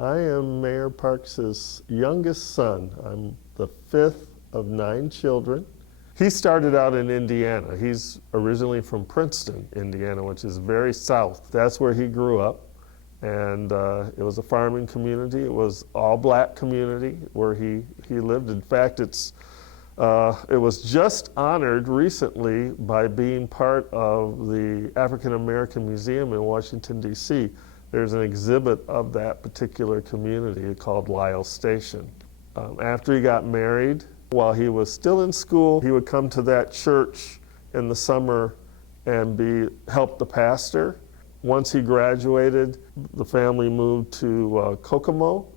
I am Mayor Parks's youngest son. I'm the fifth of 9 children. He started out in Indiana. He's originally from Princeton, Indiana, which is very south. That's where he grew up. And it was a farming community. It was all black community where he lived. In fact, it was just honored recently by being part of the African American Museum in Washington, D.C. There's an exhibit of that particular community called Lyle Station. After he got married, while he was still in school, he would come to that church in the summer and help the pastor. Once he graduated, the family moved to Kokomo,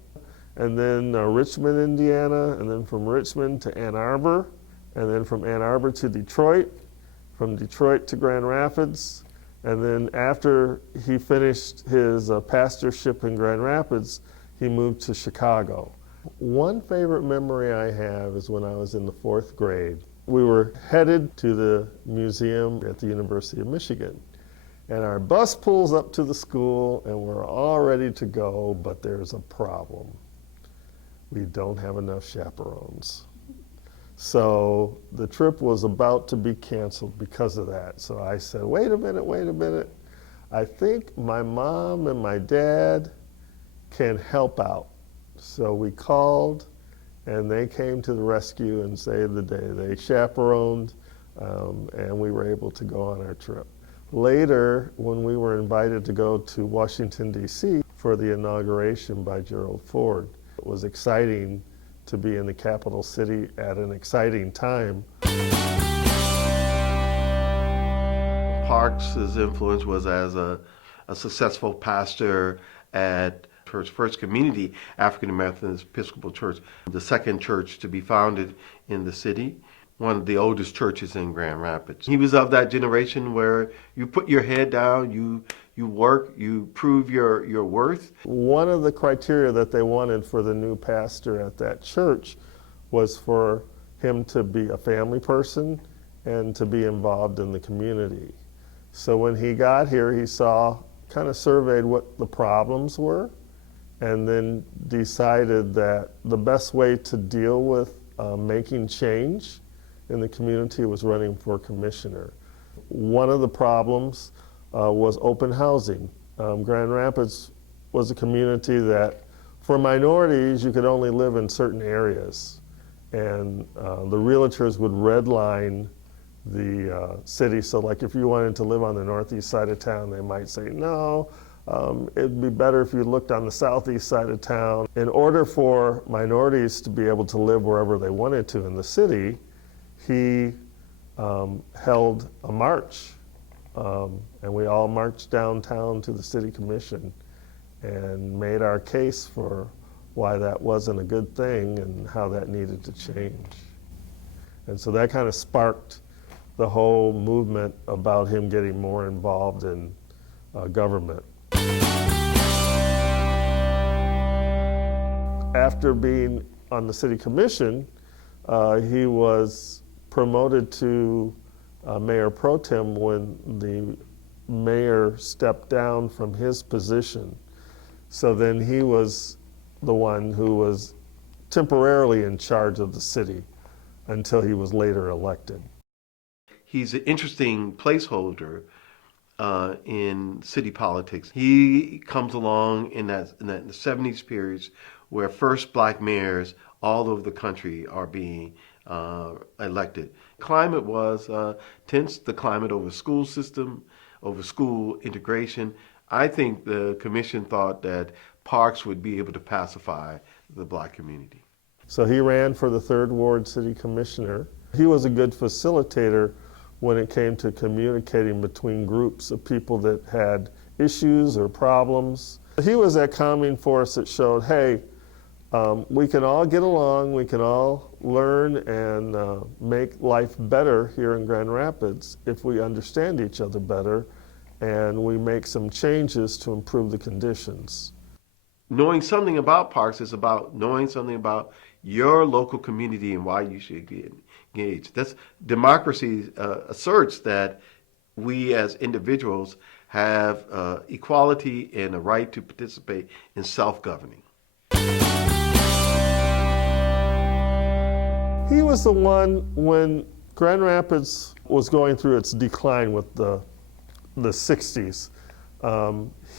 and then Richmond, Indiana, and then from Richmond to Ann Arbor, and then from Ann Arbor to Detroit, from Detroit to Grand Rapids, and then after he finished his pastorship in Grand Rapids, he moved to Chicago. One favorite memory I have is when I was in the 4th grade. We were headed to the museum at the University of Michigan. And our bus pulls up to the school and we're all ready to go, but there's a problem. We don't have enough chaperones. So the trip was about to be canceled because of that. So I said, wait a minute. I think my mom and my dad can help out. So we called and they came to the rescue and saved the day. They chaperoned and we were able to go on our trip. Later, when we were invited to go to Washington, D.C. for the inauguration by Gerald Ford, it was exciting to be in the capital city at an exciting time. Parks' influence was as a successful pastor at Church First Community African American Episcopal Church, the second church to be founded in the city, one of the oldest churches in Grand Rapids. He was of that generation where you put your head down, you work, you prove your worth. One of the criteria that they wanted for the new pastor at that church was for him to be a family person and to be involved in the community. So when he got here, he kind of surveyed what the problems were and then decided that the best way to deal with making change in the community was running for commissioner. One of the problems was open housing. Grand Rapids was a community that for minorities you could only live in certain areas, and the realtors would redline the city. So like if you wanted to live on the northeast side of town, they might say, no, it'd be better if you looked on the southeast side of town. In order for minorities to be able to live wherever they wanted to in the city, he held a march, and we all marched downtown to the city commission and made our case for why that wasn't a good thing and how that needed to change. And so that kind of sparked the whole movement about him getting more involved in government. After being on the city commission, he was promoted to mayor pro tem when the mayor stepped down from his position. So then he was the one who was temporarily in charge of the city until he was later elected. He's an interesting placeholder in city politics. He comes along in the 70s periods where first black mayors all over the country are being elected. Climate was tense, the climate over school system, over school integration. I think the commission thought that Parks would be able to pacify the black community. So he ran for the 3rd Ward City Commissioner. He was a good facilitator when it came to communicating between groups of people that had issues or problems. He was that calming force that showed, hey, we can all get along, we can all learn and make life better here in Grand Rapids if we understand each other better and we make some changes to improve the conditions. Knowing something about Parks is about knowing something about your local community and why you should get engaged. Democracy asserts that we as individuals have equality and a right to participate in self-governing. He was the one when Grand Rapids was going through its decline with the 60s.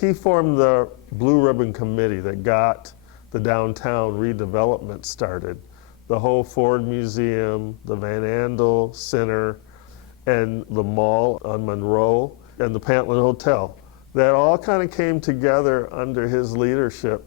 He formed the Blue Ribbon Committee that got the downtown redevelopment started. The whole Ford Museum, the Van Andel Center, and the mall on Monroe, and the Pantland Hotel. That all kind of came together under his leadership.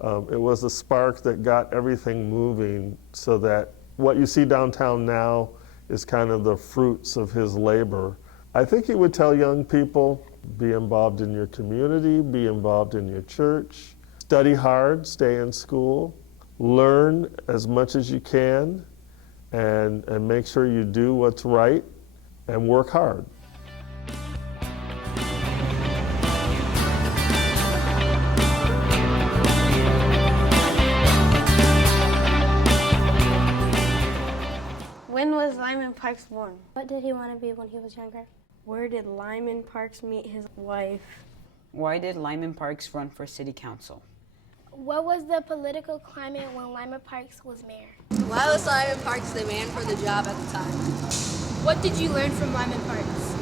It was a spark that got everything moving so that what you see downtown now is kind of the fruits of his labor. I think he would tell young people, be involved in your community, be involved in your church, study hard, stay in school, learn as much as you can, and make sure you do what's right and work hard. When was Lyman Parks born? What did he want to be when he was younger? Where did Lyman Parks meet his wife? Why did Lyman Parks run for city council? What was the political climate when Lyman Parks was mayor? Why was Lyman Parks the man for the job at the time? What did you learn from Lyman Parks?